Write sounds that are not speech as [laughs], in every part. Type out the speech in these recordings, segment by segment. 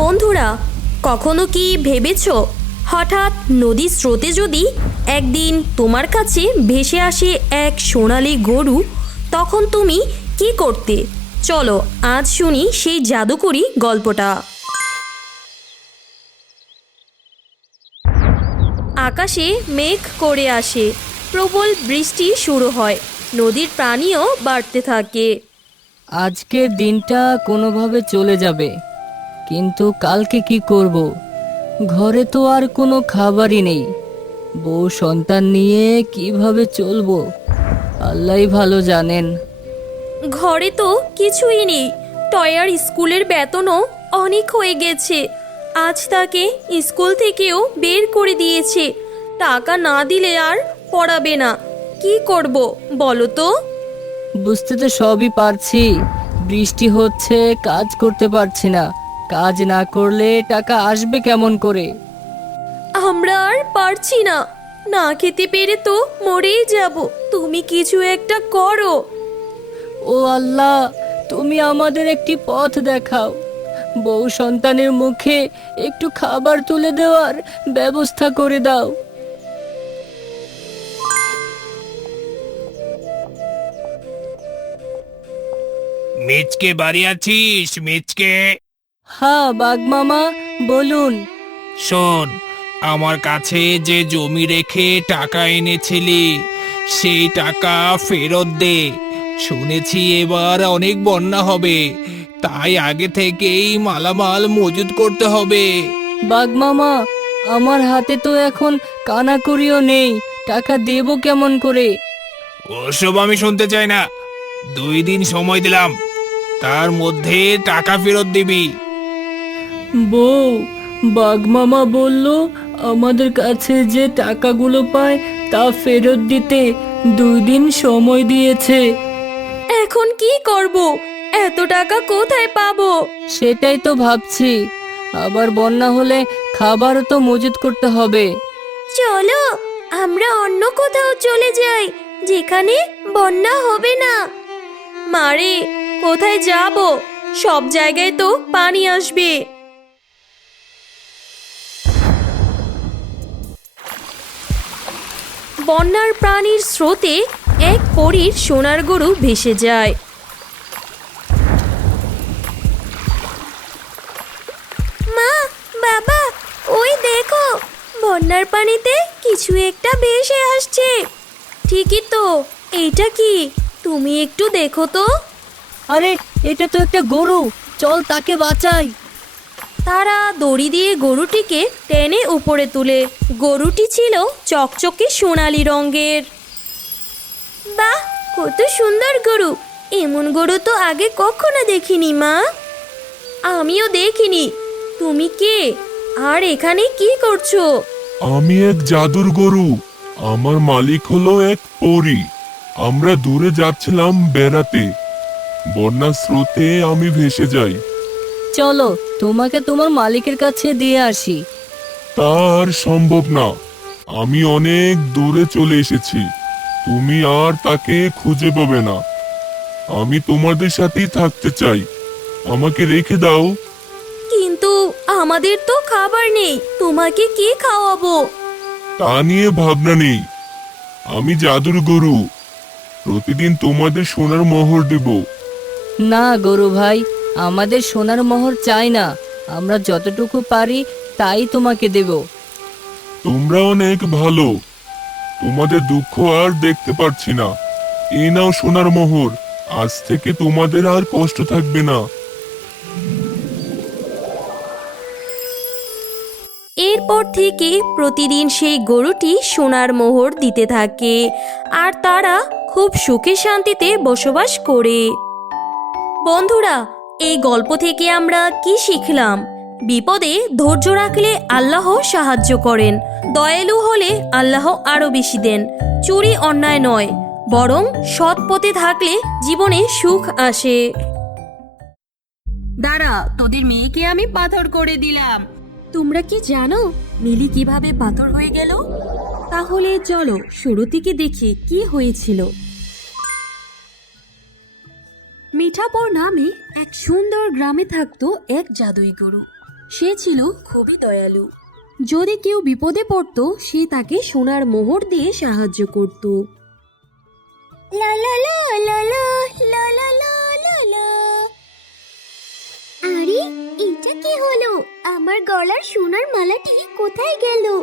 বন্ধুরা, কখনো কি ভেবেছ হঠাৎ নদীর স্রোতে যদি একদিন তোমার কাছে ভেসে আসে এক সোনালি গরু, তখন তুমি কি করতে? চলো আজ শুনি সেই জাদুকরি গল্পটা। আকাশে মেঘ করে আসে, প্রবল বৃষ্টি শুরু হয়, নদীর প্রাণীও বাড়তে থাকে। আজকের দিনটা কোনোভাবে চলে যাবে। কিন্তু কালকে কি করব? ঘরে তো আর কোনো খাবারই নেই। বউ সন্তান নিয়ে কীভাবে চলবো? আল্লাহই ভালো জানেন। ঘরে তো কিছুই নেই। টয়ার স্কুলের বেতনও অনেক হয়ে গেছে। আজ তাকে স্কুল থেকেও বের করে দিয়েছে। টাকা না দিলে আর পড়াবে না। কি করব বলো তো? বুঝতে তো সবই পারছি। বৃষ্টি হচ্ছে কাজ করতে পারছি না। কাজ না করলে টাকা আসবে কেমন করে? আমরা আর পারছি না। না খেতে পেরে তো মরেই যাব। তুমি কিছু একটা করো। ও আল্লাহ তুমি আমাদের একটি পথ দেখাও। বউ সন্তানের মুখে একটু খাবার তুলে দেওয়ার ব্যবস্থা করে দাও। মিচকে বাড়ি আছিস? মিচকে। হ্যাঁ বাঘ মামা বলুন। শোন আমার কাছে যে জমি রেখে টাকা এনেছিলি সেই টাকা ফেরত দে। শুনেছি এবার অনেক বন্যা হবে তাই আগে থেকেই মালামাল মজুদ করতে হবে। বাঘ মামা আমার হাতে তো এখন কানাকড়িও নেই টাকা দেবো কেমন করে? ওসব আমি শুনতে চাই না দুই দিন সময় দিলাম তার মধ্যে টাকা ফেরত দিবি। বউ বাঘ মামা বলল আমাদের কাছে যে টাকাগুলো পায় তা ফেরত দিতে দুই দিন সময় দিয়েছে। এখন কি করব? এত টাকা কোথায় পাবো? সেটাই তো ভাবছি। আবার বন্যা হলে খাবারও তো মজুত করতে হবে। চলো আমরা অন্য কোথাও চলে যাই যেখানে বন্যা হবে না। মারে কোথায় যাব? সব জায়গায় তো পানি আসবে। বন্যার প্রাণীর স্রোতে এক পরীর সোনার গরু ভেসে যায়। মা বাবা ওই দেখো বন্যার পানিতে কিছু একটা ভেসে আসছে। ঠিকই তো এইটা কি? তুমি একটু দেখো তো। আরে এটা তো একটা গরু। চল তাকে বাঁচাই। তারা দড়ি দিয়ে গরুটিকে টেনে উপরে তুলে। গরুটি ছিল চকচকে সোনালি রঙের। বাহ, কত সুন্দর গরু। এমন গরু তো আগে কখনো দেখিনি মা। আমিও দেখিনি। তুমি কে? আর এখানে কি করছ? আমি এক জাদুর গরু। আমার মালিক হলো এক পরী। আমরা দূরে যাচ্ছিলাম বেড়াতে। বন্যার স্রোতে আমি ভেসে যাই। চলো তোমাকে তোমার মালিকের কাছে দিয়ে আসি। তার সম্ভব না। আমি অনেক দূরে চলে এসেছি। তুমি আর তাকে খুঁজে পাবে না। আমি তোমাদের সাথেই থাকতে চাই। আমাকে রেখে দাও। কিন্তু আমাদের তো খাবার নেই। তোমাকে কি খাওয়াবো? তা নিয়ে ভাবনা নেই। আমি জাদুর গরু। প্রতিদিন তোমাদের সোনার মোহর দেব। না গরু ভাই আমাদের সোনার মোহর চাই না। আমরা যতটুকু পারি তাই তোমাকে দেব। তোমরা অনেক ভালো। তোমাদের দুঃখ আর দেখতে পারছি না। এই নাও সোনার মোহর। আজ থেকে তোমাদের আর কষ্ট থাকবে না। এরপর থেকে প্রতিদিন সেই গরুটি সোনার মোহর দিতে থাকে আর তারা খুব সুখে শান্তিতে বসবাস করে। বন্ধুরা এই গল্প থেকে আমরা কি শিখলাম? বিপদে ধৈর্য রাখলে আল্লাহ সাহায্য করেন। দয়ালু হলে আল্লাহ আরও বেশি দেন। চুরি অন্যায় নয়, বরং সৎ পথে থাকলে জীবনে সুখ আসে। দাঁড়া, তোদের মেয়েকে আমি পাথর করে দিলাম। তোমরা কি জানো মিলি কীভাবে পাথর হয়ে গেল? তাহলে চলো শুরু থেকে দেখি কি হয়েছিল। মিঠাপুর নামে এক সুন্দর গ্রামে থাকত এক জাদুই গরু। সে ছিল খুবই দয়ালু। যদি কেউ বিপদে পড়তো, সে তাকে সোনার মোহর দিয়ে সাহায্য করত। আরে, এটা কি হলো? আমার গলার সোনার মালাটি কোথায় গেল?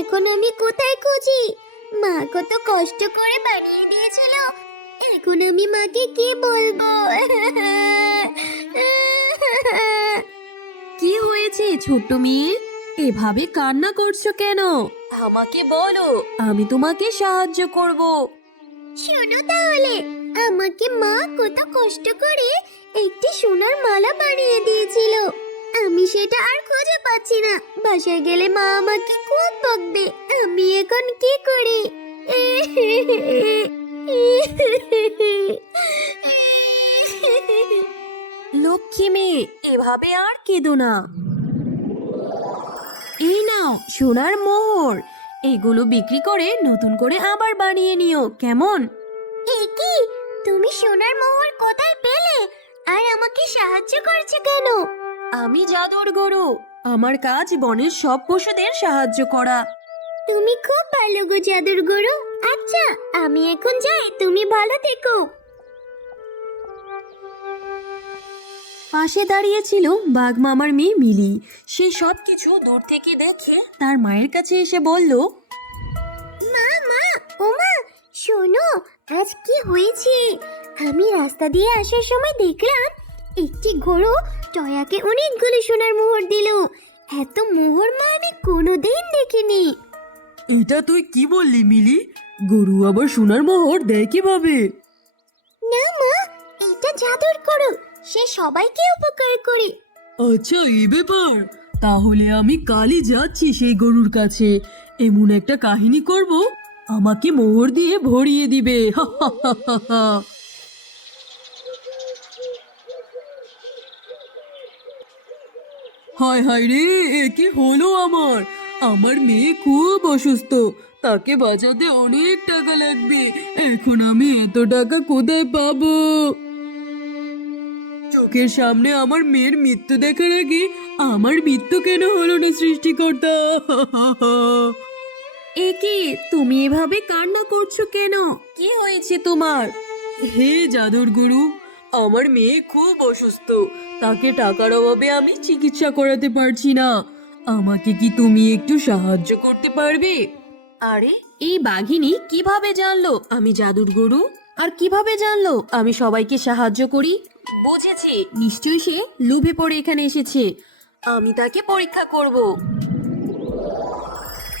এখন আমি কোথায় খুঁজি? মা কত কষ্ট করে বানিয়ে দিয়েছিল। এখন আমি মাকে কি বলব? কি হয়েছে ছোট্ট মেয়ে? এভাবে কান্না করছ কেন? আমাকে বলো। আমি তোমাকে সাহায্য করব। শোনো তাহলে আমাকে মা কত কষ্ট করে একটি সোনার মালা বানিয়ে দিয়েছিল। আমি সেটা আর খুঁজে পাচ্ছি না। বাসায় গেলে মা আমাকে খুব বকবে। আমি এখন কি করি? লক্ষ্মী মেয়ে এভাবে আর কেঁদো না। এই নাও সোনার মোহর। এগুলো বিক্রি করে নতুন করে আবার বানিয়ে নিও কেমন? কি? তুমি সোনার মোহর কোথায় পেলে? আর আমাকে সাহায্য করছ কেন? আমি জাদুর গরু। আমার কাজ বনের সব পশুদের সাহায্য করা। তুমি খুব ভালো গো জাদুর গরু। আচ্ছা আমি এখন যাই তুমি ভালো থেকো। পাশে দাঁড়িয়ে ছিল বাঘ মামার মেয়ে মিলি। সে সব কিছু দূর থেকে দেখে তার মায়ের কাছে এসে বলল মা মা ওমা শোনো আজ কি হয়েছে? আমি রাস্তা দিয়ে আসার সময় দেখলাম একটি গরু টয়াকে অনেকগুলি সোনার মোহর দিল। এত মোহর মা আমি কোনোদিন দেখিনি। এটা তুই কি বললি মিলি? গরু আবার সোনার মোহর দেয় কীভাবে? না মা এটা জাদুর গরু সে সবাইকে উপকার করে। আচ্ছা এই ব্যাপার। তাহলে আমি কালই যাচ্ছি সেই গরুর কাছে। এমন একটা কাহিনী করব আমাকে মোহর দিয়ে ভরিয়ে দিবে। হায় হায় রে এ কি হলো আমার? আমার মেয়ে খুব অসুস্থ। তাকে বাঁচাতে অনেক টাকা লাগবে। এখন আমি এত টাকা কোথায় পাবো? চোখের সামনে আমার মেয়ের মৃত্যু দেখার আগে আমার মৃত্যু কেন হলো না সৃষ্টিকর্তা? [laughs] এ কি তুমি এভাবে কান্না করছ কেন? কি হয়েছে তোমার? হে জাদুর গুরু আমার মেয়ে খুব অসুস্থ। তাকে টাকার অভাবে আমি চিকিৎসা করাতে পারছি না। আমাকে কি তুমি একটু সাহায্য করতে পারবে? আরে এই বাঘিনী কীভাবে জানলো আমি জাদুর গরু? আর কীভাবে জানলো আমি সবাইকে সাহায্য করি? বুঝেছি নিশ্চয়ই সে লোভে পড়ে এখানে এসেছে। আমি তাকে পরীক্ষা করব।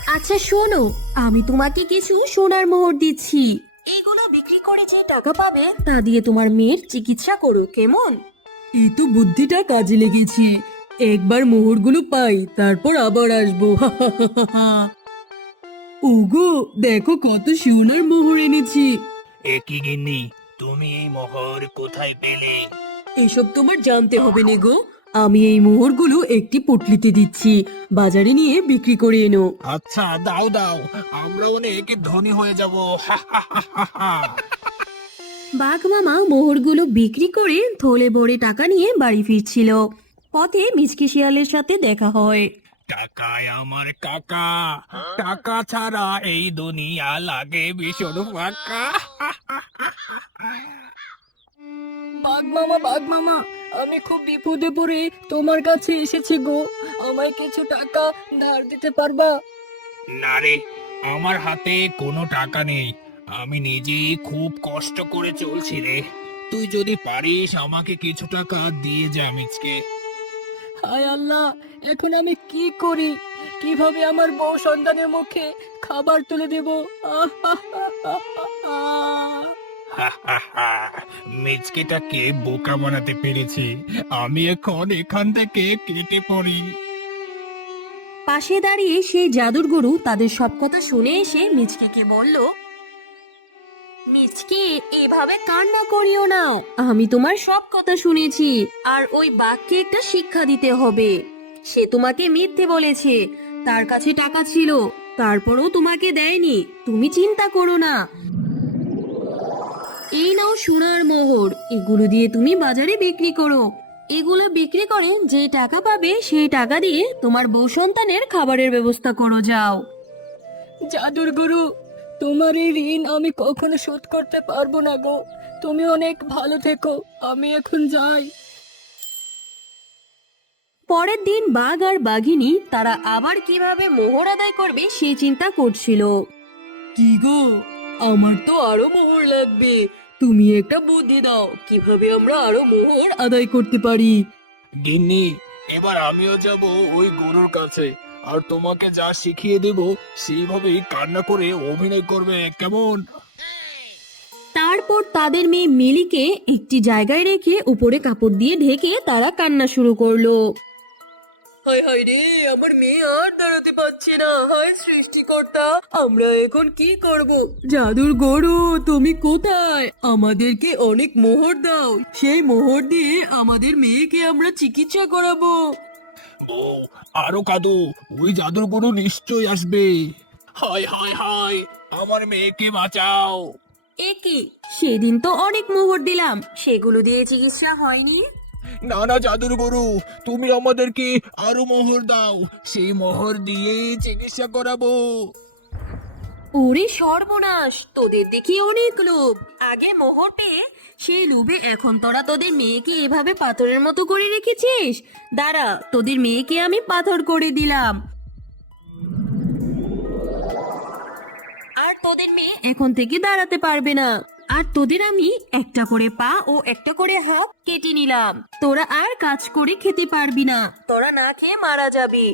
আচ্ছা শোনো আমি তোমাকে কিছু সোনার মোহর দিচ্ছি। এইগুলো বিক্রি করে যে টাকা পাবে তা দিয়ে তোমার মেয়ের চিকিৎসা করো কেমন? এই তো বুদ্ধিটা কাজে লেগেছে। একবার মোহরগুলো পাই তারপর আবার আসব। ওগো দেখো কত সোনার মোহর এনেছি। একই গিন্নি তুমি এই মোহর কোথায় পেলে? এসব তোমার জানতে হবে না গো। আমি এই মোহরগুলো একটি পুটলিতে দিচ্ছি বাজারে নিয়ে বিক্রি করে এনো। আচ্ছা দাও দাও আমরা অনেক ধনী হয়ে যাব। বাঘ মামা মোহরগুলো বিক্রি করে থলে ভরে টাকা নিয়ে বাড়ি ফিরছিল। পথে মিচকি শিয়ালের সাথে দেখা হয়। টাকায় আমার কাকা। টাকা ছাড়া এই দুনিয়া লাগে ভীষণ ফাঁকা। বাঘ মামা বাঘ মামা আমি খুব বিপদে পড়ে তোমার কাছে এসেছি গো। আমায় কিছু টাকা ধার দিতে পারবা? না রে আমার হাতে কোনো টাকা নেই। আমি নিজেই খুব কষ্ট করে চলছি রে। তুই যদি পারিস আমাকে কিছু টাকা দিয়ে যা মিচকে হায় আল্লাহ এখন আমি কি করি? কীভাবে আমার বউ সন্তানের মুখে খাবার তুলে দেব। মিচকেটাকে বোকা বানাতে পেরেছি। আমি এখন এখান থেকে কেটে পড়ি। পাশে দাঁড়িয়ে সেই জাদুর গরু তাদের সব কথা শুনে এসে মিচকেকে বলল মিচকে এভাবে কান্না করিও না। আমি তোমার সব কথা শুনেছি। আর ওই বাঘকে একটা শিক্ষা দিতে হবে। সে তোমাকে মিথ্যে বলেছে। তার কাছে টাকা ছিল। তারপরও তোমাকে দেয়নি। তুমি চিন্তা করো না। এই নাও সোনার মোহর। এগুলো দিয়ে তুমি বাজারে বিক্রি করো। এগুলো বিক্রি করে যে টাকা পাবে সেই টাকা দিয়ে তোমার বউ সন্তানের খাবারের ব্যবস্থা করো যাও। জাদুর গুরু তোমার এই ঋণ আমি কখনো শোধ করতে পারব না গো। তুমি অনেক ভালো থেকো আমি এখন যাই। পরের দিন বাঘ আর বাঘিনী তারা আবার কীভাবে মোহর আদায় করবে সেই চিন্তা করছিল। কি গো? আমার তো আরও মোহর লাগবে। তুমি একটা বুদ্ধি দাও কীভাবে আমরা আরও মোহর আদায় করতে পারি? গিন্নি এবার আমিও যাব ওই গরুর কাছে। আর তোমাকে যা শিখিয়ে দেব সেইভাবেই কান্না করে অভিনয় করবে কেমন? তারপর তাদের মেয়ে মিলিকে একটি জায়গায় রেখে উপরে কাপড় দিয়ে ঢেকে তারা কান্না শুরু করল। হায় হায় রে আমার মেয়ে আর দাঁড়াতে পারছে না। হায় সৃষ্টিকর্তা আমরা এখন কি করব? জাদুর গরু তুমি কোথায়? আমাদেরকে অনেক মোহর দাও। সেই মোহর দিয়ে আমাদের মেয়েকে আমরা চিকিৎসা করাবো। আরও কাদো ওই জাদুর গরু নিশ্চয়ই আসবে। হায় হায় হায় আমার মেয়েকে বাঁচাও। একে সেদিন তো অনেক মোহর দিলাম সেগুলো দিয়ে চিকিৎসা হয়নি। না না জাদুর গরু তুমি আমাদেরকে আরও মোহর দাও সেই মোহর দিয়ে চিকিৎসা করাবো। ওরে সর্বনাশ তোদের দেখি অনেক লোভ। আগে মোহর পেয়ে সেই লোভে এখন তোরা তোদের মেয়েকে এভাবে পাথরের মতো করে রেখেছিস? দাঁড়া, তোদের মেয়েকে আমি পাথর করে দিলাম। আর তোদের মেয়ে এখন থেকে দাঁড়াতে পারবে না। আর তোদের আমি একটা করে পা ও একটা করে হাত কেটে নিলাম। তোরা আর কাজ করে খেতে পারবি না। তোরা না খেয়ে মারা যাবি।